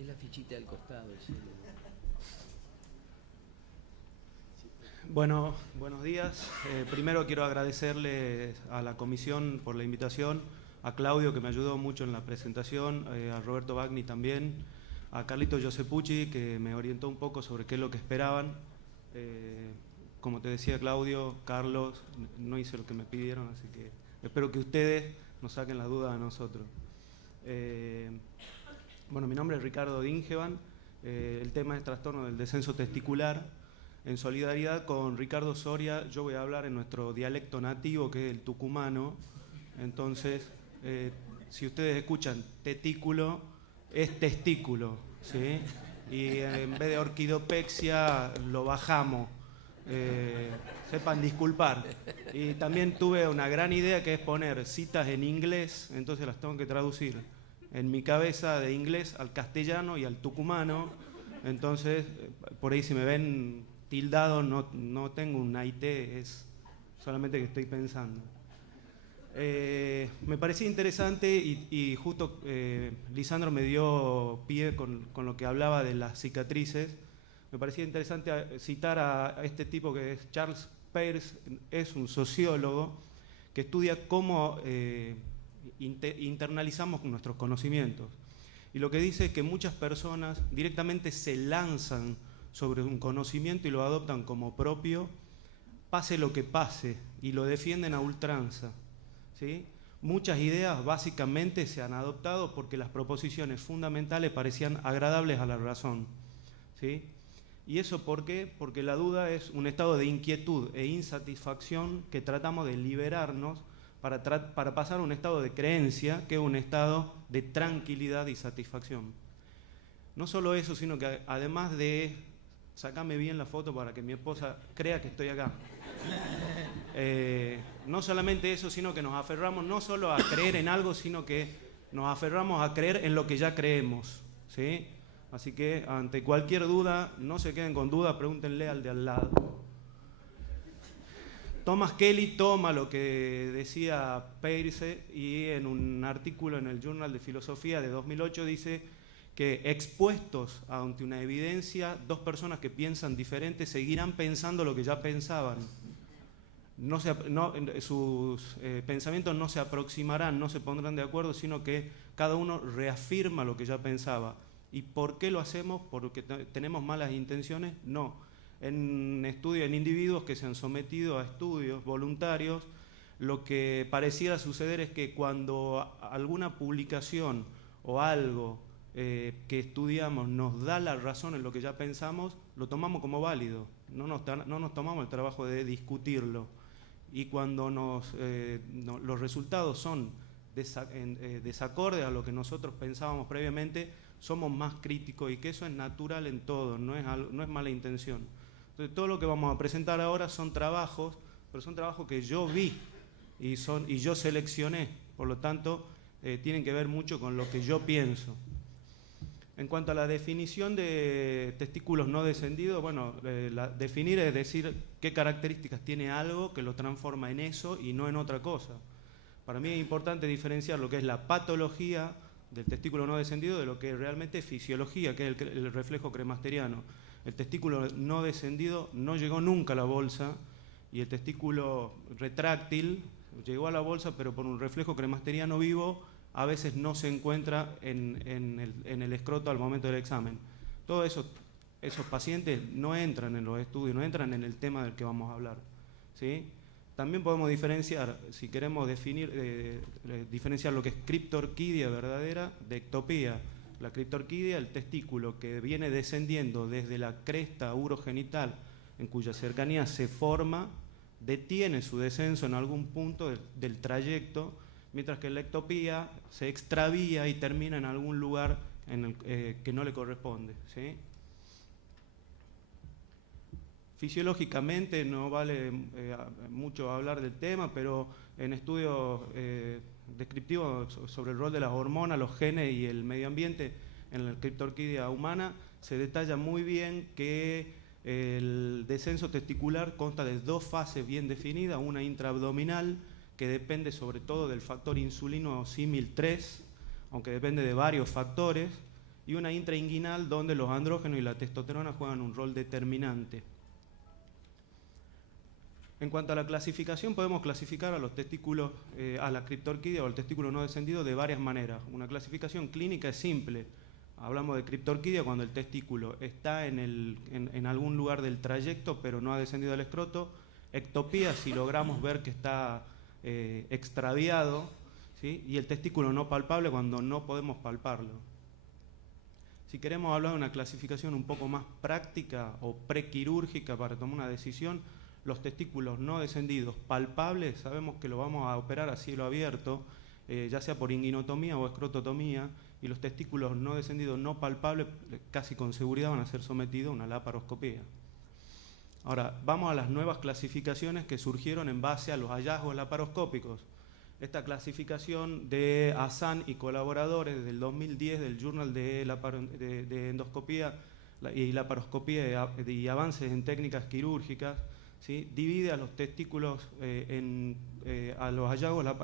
Es la fichita del costado. Sí. Bueno, buenos días. Primero quiero agradecerle a la comisión por la invitación, a Claudio que me ayudó mucho en la presentación, a Roberto Bagni también, a Carlito Josepucci que me orientó un poco sobre qué es lo que esperaban. Como te decía Claudio, Carlos, no hice lo que me pidieron, así que espero que ustedes nos saquen las dudas a nosotros. Bueno, mi nombre es Ricardo Dingevan, el tema es trastorno del descenso testicular. En solidaridad con Ricardo Soria, yo voy a hablar en nuestro dialecto nativo, que es el tucumano. Entonces, si ustedes escuchan tetículo, es testículo, ¿sí? Y en vez de orquidopexia, lo bajamos. Sepan disculpar. Y también tuve una gran idea que es poner citas en inglés, entonces las tengo que traducir en mi cabeza de inglés al castellano y al tucumano. Entonces, por ahí si me ven tildado, no tengo un AIT, es solamente que estoy pensando. Me parecía interesante y justo Lisandro me dio pie con lo que hablaba de las cicatrices. Me parecía interesante citar a este tipo que es Charles Peirce, es un sociólogo que estudia cómo internalizamos nuestros conocimientos. Y lo que dice es que muchas personas directamente se lanzan sobre un conocimiento y lo adoptan como propio, pase lo que pase, y lo defienden a ultranza, ¿sí? Muchas ideas básicamente se han adoptado porque las proposiciones fundamentales parecían agradables a la razón, ¿sí? ¿Y eso por qué? Porque la duda es un estado de inquietud e insatisfacción que tratamos de liberarnos para pasar a un estado de creencia, que es un estado de tranquilidad y satisfacción. No solo eso, sino que además de... Sácame bien la foto para que mi esposa crea que estoy acá. No solamente eso, sino que nos aferramos no solo a creer en algo, sino que nos aferramos a creer en lo que ya creemos, ¿sí? Así que ante cualquier duda, no se queden con duda, pregúntenle al de al lado. Thomas Kelly toma lo que decía Peirce y en un artículo en el Journal de Filosofía de 2008 dice que expuestos ante una evidencia, dos personas que piensan diferente seguirán pensando lo que ya pensaban. Sus pensamientos no se aproximarán, no se pondrán de acuerdo, sino que cada uno reafirma lo que ya pensaba. ¿Y por qué lo hacemos? ¿Porque tenemos malas intenciones? No. En individuos que se han sometido a estudios voluntarios, lo que pareciera suceder es que cuando alguna publicación o algo que estudiamos nos da la razón en lo que ya pensamos, lo tomamos como válido, no nos tomamos el trabajo de discutirlo. Y cuando los resultados son desacordes a lo que nosotros pensábamos previamente, somos más críticos, y que eso es natural en todo, no es mala intención. Entonces, todo lo que vamos a presentar ahora son trabajos, pero son trabajos que yo vi y yo seleccioné, por lo tanto tienen que ver mucho con lo que yo pienso. En cuanto a la definición de testículos no descendidos, bueno, definir es decir qué características tiene algo que lo transforma en eso y no en otra cosa. Para mí es importante diferenciar lo que es la patología del testículo no descendido de lo que realmente es fisiología, que es el reflejo cremasteriano. El testículo no descendido no llegó nunca a la bolsa, y el testículo retráctil llegó a la bolsa, pero por un reflejo cremasteriano vivo a veces no se encuentra en el escroto al momento del examen. Todos esos pacientes no entran en los estudios, no entran en el tema del que vamos a hablar, ¿sí? También podemos diferenciar, si queremos diferenciar lo que es criptorquidia verdadera de ectopía. La criptorquidia, el testículo que viene descendiendo desde la cresta urogenital, en cuya cercanía se forma, detiene su descenso en algún punto del trayecto, mientras que la ectopía se extravía y termina en algún lugar que no le corresponde, ¿sí? Fisiológicamente no vale mucho hablar del tema, pero en estudios descriptivos sobre el rol de las hormonas, los genes y el medio ambiente en la criptorquidia humana, se detalla muy bien que el descenso testicular consta de dos fases bien definidas, una intraabdominal, que depende sobre todo del factor insulino símil 3, aunque depende de varios factores, y una intrainguinal donde los andrógenos y la testosterona juegan un rol determinante. En cuanto a la clasificación, podemos clasificar a los testículos, a la criptorquidia o al testículo no descendido de varias maneras. Una clasificación clínica es simple. Hablamos de criptorquidia cuando el testículo está en algún lugar del trayecto pero no ha descendido al escroto. Ectopía si logramos ver que está extraviado, ¿sí? Y el testículo no palpable cuando no podemos palparlo. Si queremos hablar de una clasificación un poco más práctica o prequirúrgica para tomar una decisión, los testículos no descendidos palpables sabemos que lo vamos a operar a cielo abierto, ya sea por inguinotomía o escrototomía, y los testículos no descendidos no palpables casi con seguridad van a ser sometidos a una laparoscopía. Ahora, vamos a las nuevas clasificaciones que surgieron en base a los hallazgos laparoscópicos. Esta clasificación de Hassan y colaboradores desde el 2010 del Journal de Endoscopía y Laparoscopía y Avances en Técnicas Quirúrgicas, ¿sí? Divide a los testículos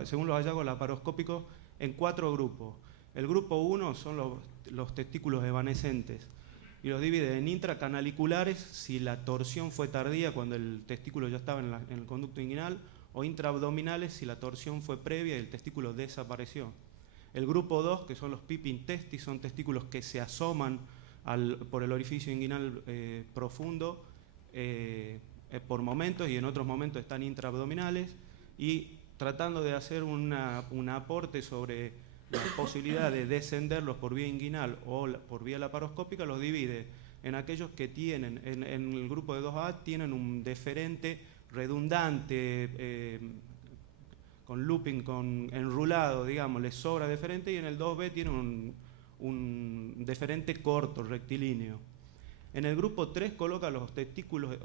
según los hallazgos laparoscópicos en 4 grupos. El grupo 1 son los testículos evanescentes y los divide en intracanaliculares si la torsión fue tardía cuando el testículo ya estaba en el conducto inguinal, o intraabdominales si la torsión fue previa y el testículo desapareció. El grupo 2, que son los piping testis, son testículos que se asoman por el orificio inguinal profundo por momentos y en otros momentos están intraabdominales, y tratando de hacer un aporte sobre la posibilidad de descenderlos por vía inguinal o por vía laparoscópica, los divide en aquellos que tienen, en el grupo de 2A, tienen un deferente redundante, con looping, con enrulado, digamos, les sobra deferente, y en el 2B tienen un deferente corto, rectilíneo. En el grupo 3 coloca los testículos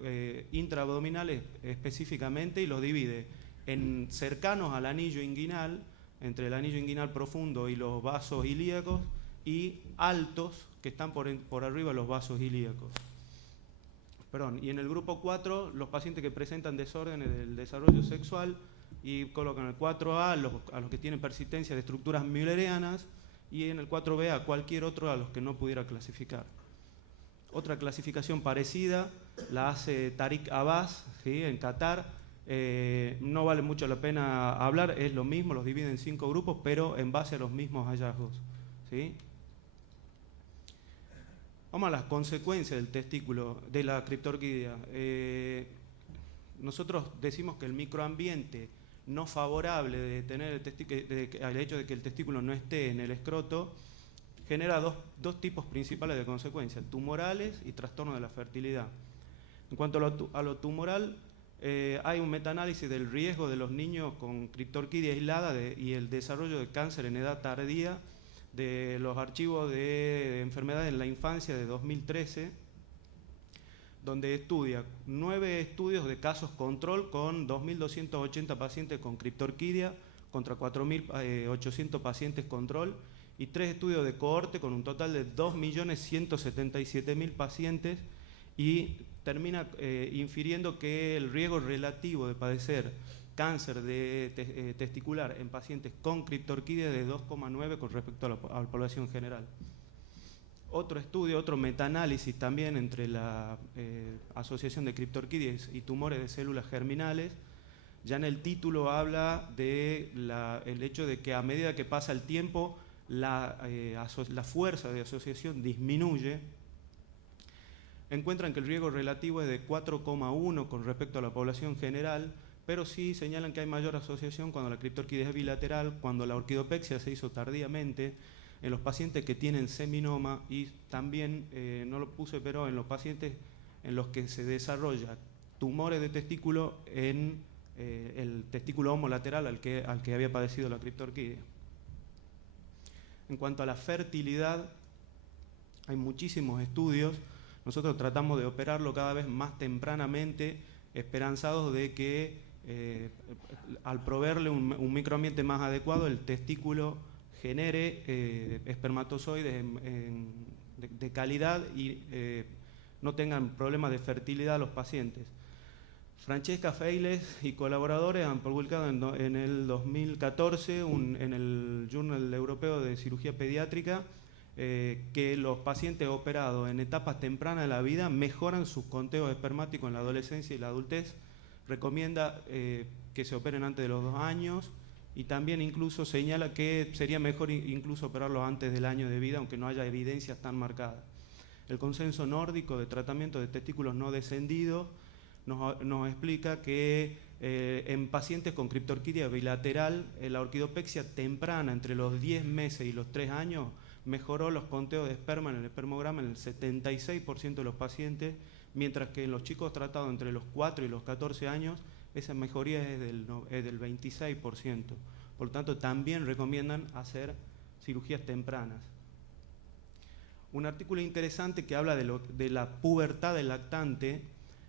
intraabdominales específicamente y los divide en cercanos al anillo inguinal, entre el anillo inguinal profundo y los vasos ilíacos, y altos, que están por arriba de los vasos ilíacos. Y en el grupo 4, los pacientes que presentan desórdenes del desarrollo sexual, y colocan el 4A a los que tienen persistencia de estructuras müllerianas, y en el 4B a cualquier otro a los que no pudiera clasificar. Otra clasificación parecida la hace Tariq Abbas, ¿sí? En Qatar. No vale mucho la pena hablar, es lo mismo, los divide en 5 grupos, pero en base a los mismos hallazgos, ¿sí? Vamos a las consecuencias del testículo, de la criptorquidia. Nosotros decimos que el microambiente no favorable de tener al hecho de que el testículo no esté en el escroto genera dos tipos principales de consecuencias: tumorales y trastorno de la fertilidad. En cuanto a lo tumoral, hay un metaanálisis del riesgo de los niños con criptorquidia aislada y el desarrollo de cáncer en edad tardía de los archivos de enfermedades en la infancia de 2013, donde estudia 9 estudios de casos control con 2.280 pacientes con criptorquidia contra 4.800 pacientes control, y 3 estudios de cohorte con un total de 2.177.000 pacientes, y termina infiriendo que el riesgo relativo de padecer cáncer testicular en pacientes con criptorquidia es de 2,9 con respecto a la población general. Otro estudio, otro metaanálisis también entre la Asociación de Criptorquidias y Tumores de Células Germinales, ya en el título habla del hecho de que a medida que pasa el tiempo la fuerza de asociación disminuye. Encuentran que el riesgo relativo es de 4,1 con respecto a la población general, pero sí señalan que hay mayor asociación cuando la criptorquidia es bilateral, cuando la orquidopexia se hizo tardíamente, en los pacientes que tienen seminoma, y también, no lo puse, pero en los pacientes en los que se desarrolla tumores de testículo en el testículo homolateral al que había padecido la criptorquidia. En cuanto a la fertilidad, hay muchísimos estudios. Nosotros tratamos de operarlo cada vez más tempranamente, esperanzados de que al proveerle un microambiente más adecuado, el testículo genere espermatozoides de calidad y no tengan problemas de fertilidad los pacientes. Francesca Feiles y colaboradores han publicado en el 2014 en el Journal Europeo de Cirugía Pediátrica que los pacientes operados en etapas tempranas de la vida mejoran sus conteos espermáticos en la adolescencia y la adultez. Recomienda que se operen antes de los 2 años y también incluso señala que sería mejor incluso operarlos antes del año de vida, aunque no haya evidencias tan marcadas. El consenso nórdico de tratamiento de testículos no descendidos nos explica que en pacientes con criptorquidia bilateral, la orquidopexia temprana entre los 10 meses y los 3 años mejoró los conteos de esperma en el espermograma en el 76% de los pacientes, mientras que en los chicos tratados entre los 4 y los 14 años, esa mejoría es del 26%. Por lo tanto, también recomiendan hacer cirugías tempranas. Un artículo interesante que habla de la pubertad del lactante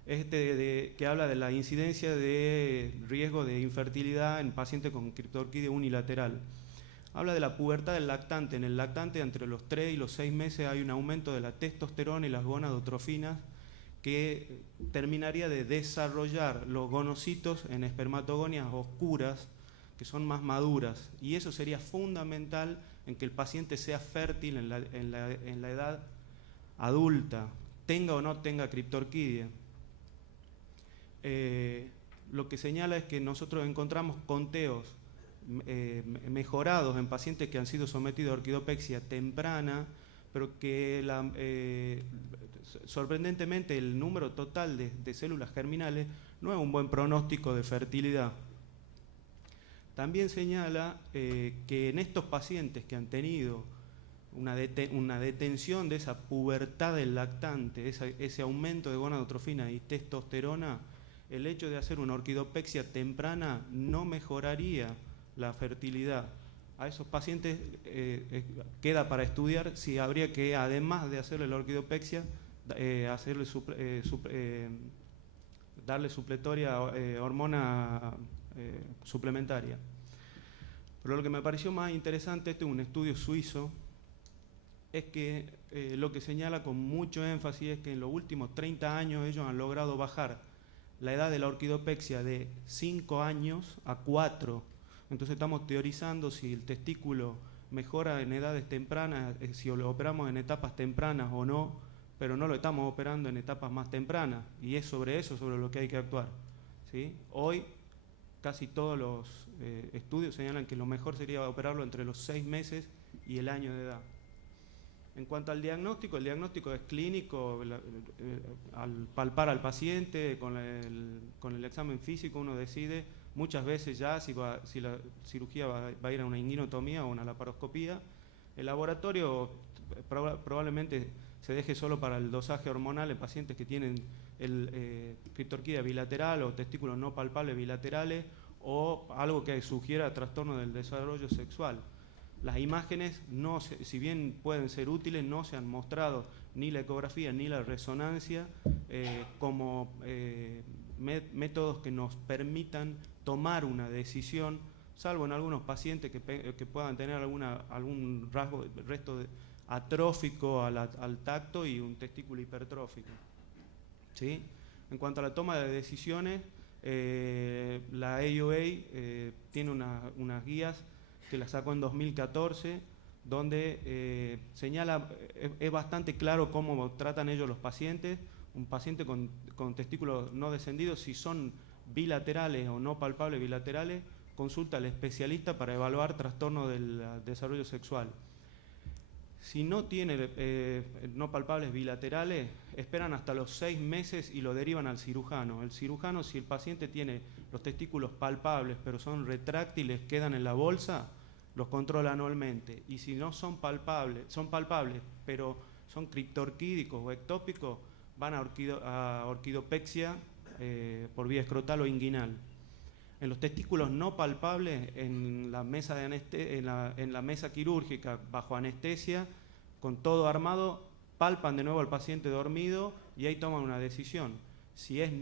es que habla de la incidencia de riesgo de infertilidad en pacientes con criptorquidia unilateral. Habla de la pubertad del lactante. En el lactante, entre los 3 y los 6 meses, hay un aumento de la testosterona y las gonadotrofinas que terminaría de desarrollar los gonocitos en espermatogonias oscuras, que son más maduras. Y eso sería fundamental en que el paciente sea fértil en la edad adulta, tenga o no tenga criptorquidia. Lo que señala es que nosotros encontramos conteos mejorados en pacientes que han sido sometidos a orquidopexia temprana, pero que sorprendentemente el número total de células germinales no es un buen pronóstico de fertilidad. También señala que en estos pacientes que han tenido una detención de esa pubertad del lactante, ese aumento de gonadotrofina y testosterona, el hecho de hacer una orquidopexia temprana no mejoraría la fertilidad. A esos pacientes queda para estudiar si habría que, además de hacerle la orquidopexia, darle supletoria hormona suplementaria. Pero lo que me pareció más interesante, este es un estudio suizo, es que lo que señala con mucho énfasis es que en los últimos 30 años ellos han logrado bajar la edad de la orquidopexia de 5 años a 4. Entonces estamos teorizando si el testículo mejora en edades tempranas, si lo operamos en etapas tempranas o no, pero no lo estamos operando en etapas más tempranas, y es sobre eso sobre lo que hay que actuar, ¿sí? Hoy casi todos los estudios señalan que lo mejor sería operarlo entre los 6 meses y el año de edad. En cuanto al diagnóstico, el diagnóstico es clínico, al palpar al paciente, con el examen físico uno decide muchas veces ya si la cirugía va a ir a una inguinotomía o una laparoscopía. El laboratorio probablemente se deje solo para el dosaje hormonal en pacientes que tienen criptorquidia bilateral o testículos no palpables bilaterales o algo que sugiera trastorno del desarrollo sexual. Las imágenes, si bien pueden ser útiles, no se han mostrado ni la ecografía ni la resonancia como métodos que nos permitan tomar una decisión, salvo en algunos pacientes que puedan tener algún resto atrófico al tacto y un testículo hipertrófico. ¿Sí? En cuanto a la toma de decisiones, la AUA tiene unas guías que la sacó en 2014, donde señala, es bastante claro cómo tratan ellos los pacientes. Un paciente con testículos no descendidos, si son bilaterales o no palpables bilaterales, consulta al especialista para evaluar trastorno del desarrollo sexual. Si no tiene no palpables bilaterales, esperan hasta los 6 meses y lo derivan al cirujano. El cirujano, si el paciente tiene los testículos palpables pero son retráctiles, quedan en la bolsa, los controla anualmente. Y si no son palpables pero son criptorquídicos o ectópicos, van a orquidopexia por vía escrotal o inguinal. En los testículos no palpables, en la mesa quirúrgica, bajo anestesia, con todo armado, palpan de nuevo al paciente dormido y ahí toman una decisión. Si es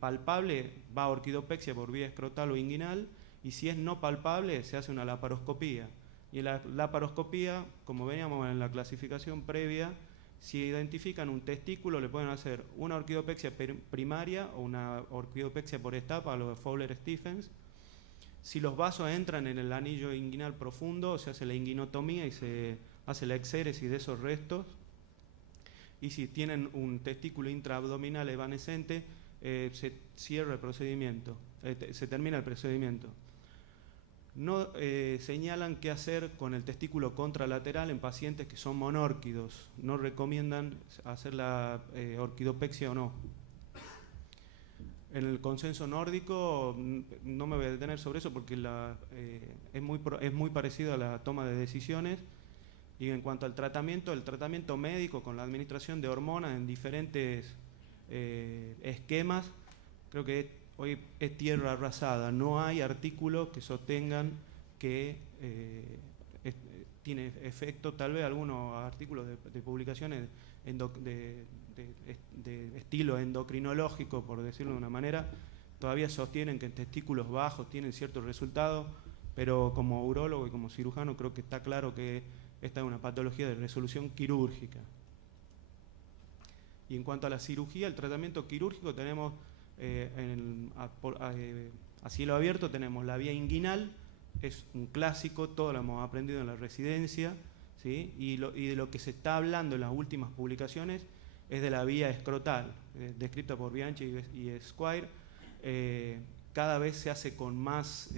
palpable, va a orquidopexia por vía escrotal o inguinal, y si es no palpable, se hace una laparoscopía. Y en la laparoscopía, como veníamos en la clasificación previa, si identifican un testículo, le pueden hacer una orquidopexia primaria o una orquidopexia por etapa, lo de Fowler-Stephens. Si los vasos entran en el anillo inguinal profundo, se hace la inguinotomía y se hace la exéresis de esos restos, y si tienen un testículo intraabdominal evanescente, se cierra el procedimiento, se termina el procedimiento. No señalan qué hacer con el testículo contralateral en pacientes que son monórquidos. No recomiendan hacer la orquidopexia o no. En el consenso nórdico, no me voy a detener sobre eso porque es muy parecido a la toma de decisiones. Y en cuanto al tratamiento, el tratamiento médico con la administración de hormonas en diferentes esquemas, creo que hoy es tierra arrasada. No hay artículos que sostengan que tiene efecto. Tal vez algunos artículos de publicaciones de estilo endocrinológico, por decirlo de una manera, todavía sostienen que en testículos bajos tienen ciertos resultados, pero como urólogo y como cirujano creo que está claro que esta es una patología de resolución quirúrgica. Y en cuanto a la cirugía, el tratamiento quirúrgico tenemos a cielo abierto tenemos la vía inguinal, es un clásico, todo lo hemos aprendido en la residencia, ¿sí? Y de lo que se está hablando en las últimas publicaciones es de la vía escrotal, descrita por Bianchi y Squire. Cada vez se hace con más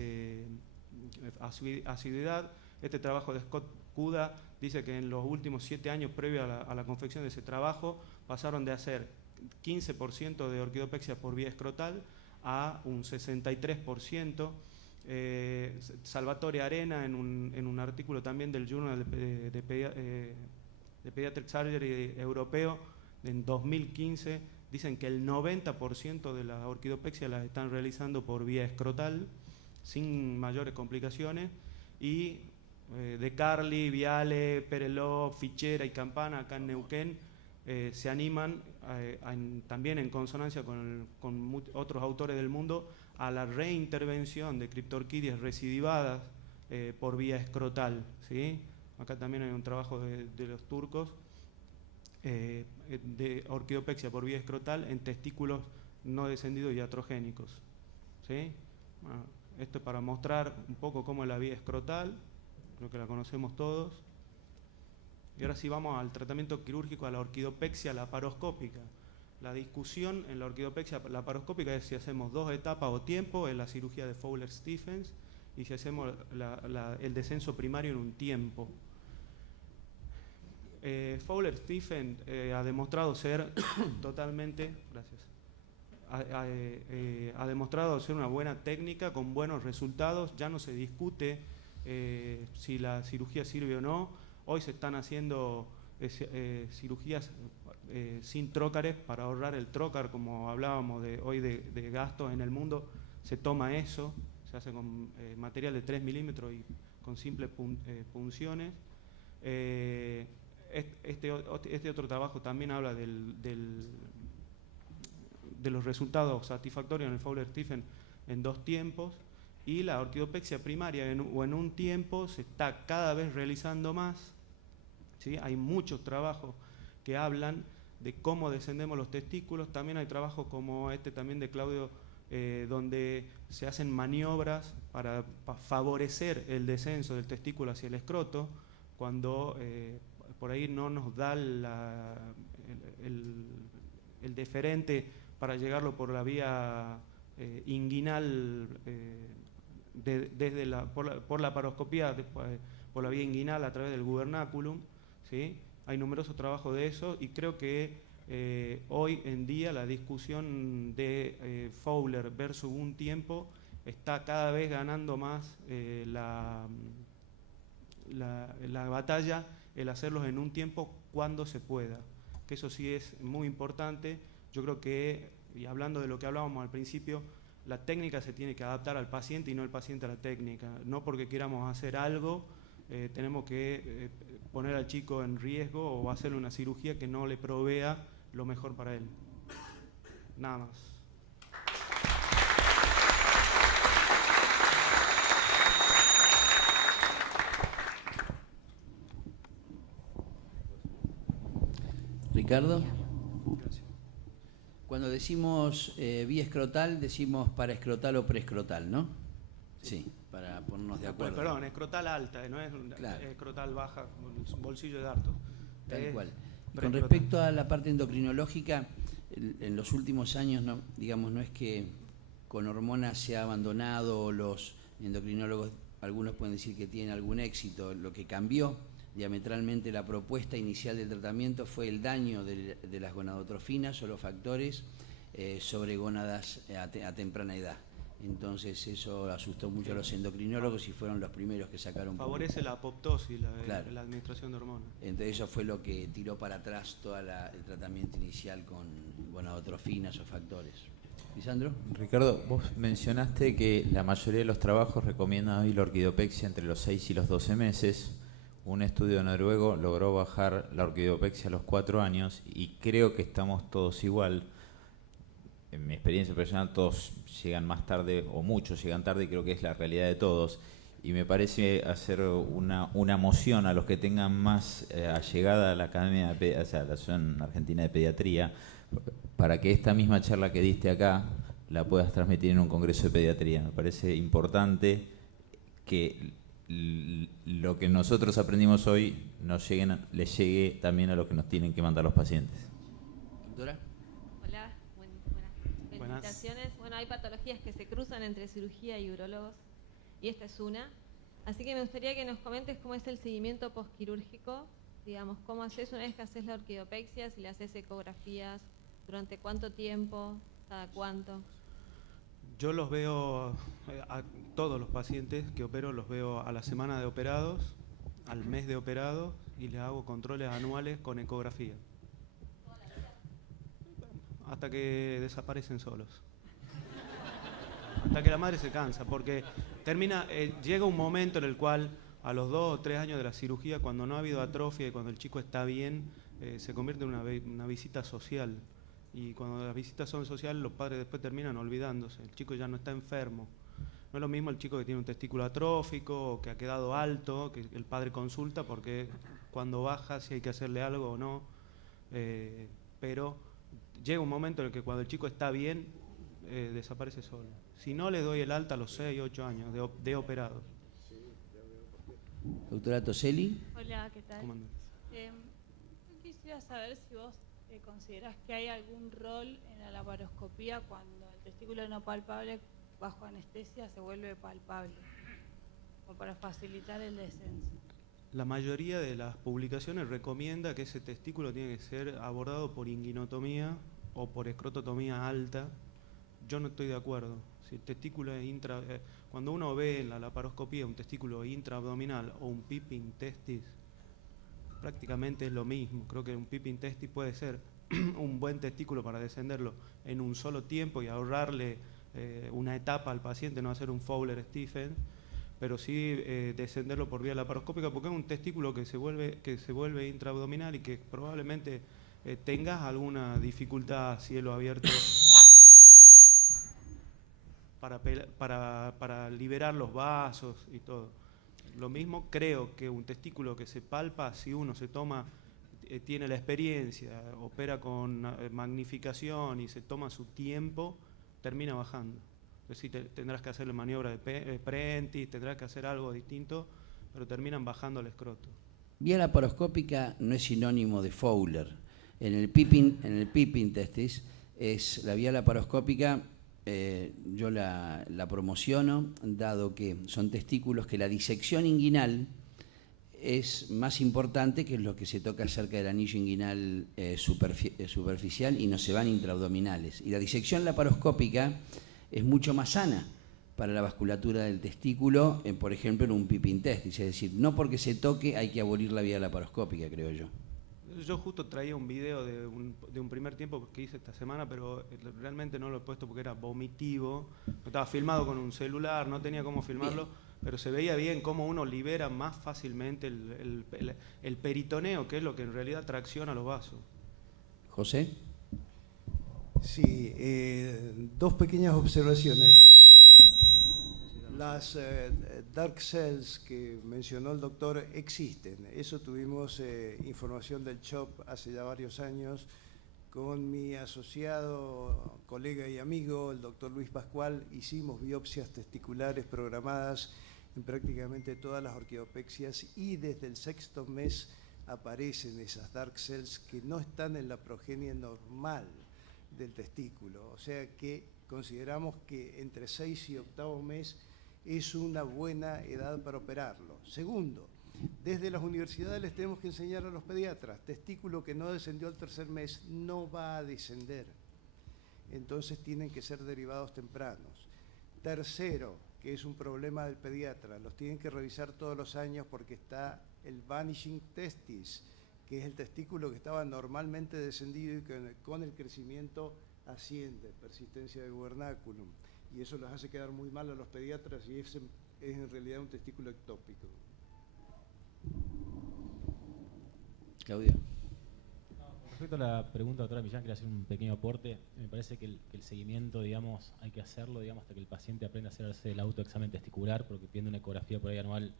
asiduidad. Este trabajo de Scott Kuda dice que en los últimos 7 años previo a la confección de ese trabajo pasaron de hacer 15% de orquidopexia por vía escrotal a un 63%. Salvatore Arena en un artículo también del Journal de Pediatric Surgery europeo en 2015 dicen que el 90% de las orquidopexia las están realizando por vía escrotal sin mayores complicaciones. Y De Carli, Viale, Pereló, Fichera y Campana acá en Neuquén se animan también en consonancia con otros autores del mundo a la reintervención de criptorquidias recidivadas por vía escrotal, ¿sí? Acá también hay un trabajo de los turcos de orquidopexia por vía escrotal en testículos no descendidos y iatrogénicos, ¿sí? Bueno, esto es para mostrar un poco cómo es la vía escrotal, creo que la conocemos todos. Y ahora sí vamos al tratamiento quirúrgico, a la orquidopexia laparoscópica. La discusión en la orquidopexia laparoscópica es si hacemos 2 etapas o tiempo en la cirugía de Fowler-Stephens y si hacemos el descenso primario en un tiempo. Fowler-Stephens ha demostrado ser totalmente, gracias, ha demostrado ser una buena técnica con buenos resultados. Ya no se discute si la cirugía sirve o no. Hoy se están haciendo cirugías sin trócares para ahorrar el trócar, como hablábamos hoy de gastos en el mundo. Se toma eso, se hace con material de 3 milímetros y con simples punciones. Este otro trabajo también habla de los resultados satisfactorios en el Fowler-Stephens en 2 tiempos, y la orquidopexia primaria en un tiempo se está cada vez realizando más, ¿sí? Hay muchos trabajos que hablan de cómo descendemos los testículos. También hay trabajos como este también de Claudio, donde se hacen maniobras para favorecer el descenso del testículo hacia el escroto, cuando por ahí no nos da el deferente para llegarlo por la vía inguinal, por la paroscopía, por la vía inguinal a través del gubernaculum, ¿sí? Hay numerosos trabajos de eso, y creo que hoy en día la discusión de Fowler versus un tiempo está cada vez ganando más la batalla, el hacerlos en un tiempo cuando se pueda, que eso sí es muy importante. Yo creo que, y hablando de lo que hablábamos al principio, la técnica se tiene que adaptar al paciente y no el paciente a la técnica. No porque queramos hacer algo tenemos que poner al chico en riesgo o hacerle una cirugía que no le provea lo mejor para él. Nada más. Ricardo. Gracias. Cuando decimos vía escrotal, decimos paraescrotal o preescrotal, ¿no? Sí. para ponernos de Ah, acuerdo. perdón, escrotal alta, no es Claro. escrotal baja, bolsillo de harto. Tal cual. Con preescrotal. respecto a la parte endocrinológica, en los últimos años, no, digamos, no es que con hormonas se ha abandonado, los endocrinólogos, algunos pueden decir que tienen algún éxito. Lo que cambió diametralmente la propuesta inicial del tratamiento fue el daño de las gonadotrofinas o los factores sobre gónadas a temprana edad. Entonces eso asustó mucho a los endocrinólogos y fueron los primeros que sacaron. Favorece la apoptosis, Claro. la administración de hormonas. Entonces eso fue lo que tiró para atrás todo el tratamiento inicial con gonadotrofinas o factores. ¿Lisandro? Ricardo, vos mencionaste que la mayoría de los trabajos recomiendan hoy la orquidopexia entre los 6 y los 12 meses. Un estudio noruego logró bajar la orquidopexia a los 4 años y creo que estamos todos igual. En mi experiencia personal, todos llegan más tarde, o muchos llegan tarde, y creo que es la realidad de todos. Y me parece hacer una moción a los que tengan más allegada a la Academia de o sea, a la Asociación Argentina de Pediatría, para que esta misma charla que diste acá la puedas transmitir en un congreso de pediatría. Me parece importante que lo que nosotros aprendimos hoy les llegue también a lo que nos tienen que mandar los pacientes. Doctora. Hola, buenas felicitaciones. Bueno, hay patologías que se cruzan entre cirugía y urólogos, y esta es una. Así que me gustaría que nos comentes cómo es el seguimiento postquirúrgico, digamos, cómo haces una vez que haces la orquidopexia, si le haces ecografías, durante cuánto tiempo, cada cuánto. Yo los veo, a todos los pacientes que opero, los veo a la semana de operados, al mes de operados, y les hago controles anuales con ecografía. Hasta que desaparecen solos. Hasta que la madre se cansa, porque llega un momento en el cual a los 2 o 3 años de la cirugía, cuando no ha habido atrofia y cuando el chico está bien, se convierte en una visita social. Y cuando las visitas son sociales, los padres después terminan olvidándose. El chico ya no está enfermo. No es lo mismo el chico que tiene un testículo atrófico o que ha quedado alto, que el padre consulta porque cuando baja si hay que hacerle algo o no. Pero llega un momento en el que cuando el chico está bien, desaparece solo. Si no, le doy el alta a los 6, 8 años de operados. Doctora Toselli. Hola, ¿qué tal? ¿Cómo andás? Yo quisiera saber si vos considerás que hay algún rol en la laparoscopía cuando el testículo no palpable bajo anestesia se vuelve palpable, o para facilitar el descenso. La mayoría de las publicaciones recomienda que ese testículo tiene que ser abordado por inguinotomía o por escrototomía alta. Yo no estoy de acuerdo. Si el testículo es cuando uno ve en la laparoscopía un testículo intraabdominal o un pipping testis, prácticamente es lo mismo. Creo que un pipping testis puede ser un buen testículo para descenderlo en un solo tiempo y ahorrarle una etapa al paciente, no hacer un Fowler-Stephen, pero sí descenderlo por vía laparoscópica, porque es un testículo que se vuelve intraabdominal y que probablemente tengas alguna dificultad a cielo abierto para liberar los vasos y todo. Lo mismo creo que un testículo que se palpa, si uno se toma, tiene la experiencia, opera con magnificación y se toma su tiempo, termina bajando. Es decir, tendrás que hacerle maniobra de Prentice, tendrás que hacer algo distinto, pero terminan bajando el escroto. Vía laparoscópica no es sinónimo de Fowler. En el pipping testis, la vía laparoscópica, yo la promociono, dado que son testículos que la disección inguinal es más importante que lo que se toca cerca del anillo inguinal superficial y no se van intraabdominales. Y la disección laparoscópica es mucho más sana para la vasculatura del testículo, por ejemplo, en un pipping testis. Es decir, no porque se toque hay que abolir la vía laparoscópica, creo yo. Yo justo traía un video de un primer tiempo que hice esta semana, pero realmente no lo he puesto porque era vomitivo. Estaba filmado con un celular, no tenía cómo filmarlo, pero se veía bien cómo uno libera más fácilmente el peritoneo, que es lo que en realidad tracciona los vasos. José. Sí, dos pequeñas observaciones. Las dark cells que mencionó el doctor existen. Eso tuvimos información del CHOP hace ya varios años Con mi asociado, colega y amigo, el doctor Luis Pascual, hicimos biopsias testiculares programadas en prácticamente todas las orquidopexias y desde el 6º mes aparecen esas dark cells que no están en la progenie normal del testículo. O sea que consideramos que entre 6 y 8º mes es una buena edad para operarlo. Segundo, desde las universidades les tenemos que enseñar a los pediatras, testículo que no descendió al 3er mes no va a descender. Entonces tienen que ser derivados tempranos. Tercero, que es un problema del pediatra, los tienen que revisar todos los años porque está el vanishing testis, que es el testículo que estaba normalmente descendido y que con el crecimiento asciende, persistencia de gubernáculum. Y eso los hace quedar muy mal a los pediatras y es en realidad un testículo ectópico. Claudio. Con respecto a la pregunta, doctora Millán, quería hacer un pequeño aporte. Me parece que el seguimiento, digamos, hay que hacerlo, digamos, hasta que el paciente aprenda a hacerse el autoexamen testicular, porque pidiendo una ecografía por ahí anual,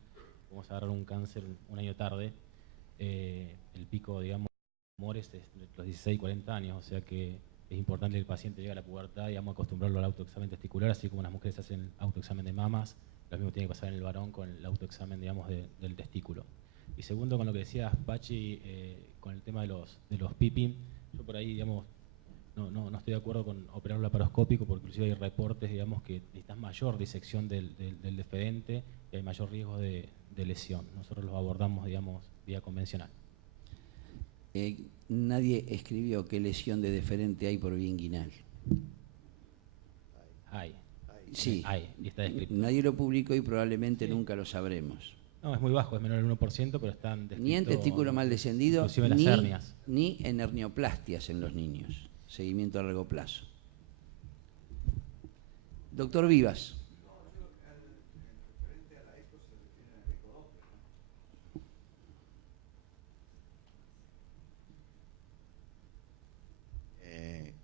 vamos a agarrar un cáncer un año tarde. El pico, digamos, de tumores es entre los 16 y 40 años, o sea que es importante que el paciente llegue a la pubertad, digamos, acostumbrarlo al autoexamen testicular, así como las mujeres hacen autoexamen de mamas, lo mismo tiene que pasar en el varón con el autoexamen, digamos, del testículo. Y segundo, con lo que decías, Pachi, con el tema de los PIPIN, yo por ahí, digamos, no estoy de acuerdo con operar laparoscópico, porque inclusive hay reportes, digamos, que necesitas mayor disección del deferente y hay mayor riesgo de lesión. Nosotros los abordamos, digamos, vía convencional. Nadie escribió qué lesión de deferente hay por vía inguinal. Hay. Sí, Hay, y está descrito. nadie lo publicó y probablemente Sí. nunca lo sabremos. No, es muy bajo, es menor del 1%, pero están descritos. Ni en testículo mal descendido, Inclusive en las hernias. ni en hernioplastías en los niños. Seguimiento a largo plazo. Doctor Vivas.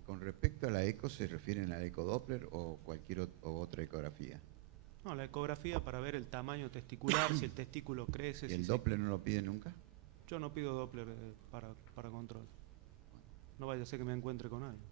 Con respecto a la eco, ¿se refieren al ecodoppler o cualquier otra ecografía? No, la ecografía para ver el tamaño testicular, si el testículo crece. ¿Y el si Doppler no lo pide nunca? Yo no pido Doppler para control. No vaya a ser que me encuentre con algo.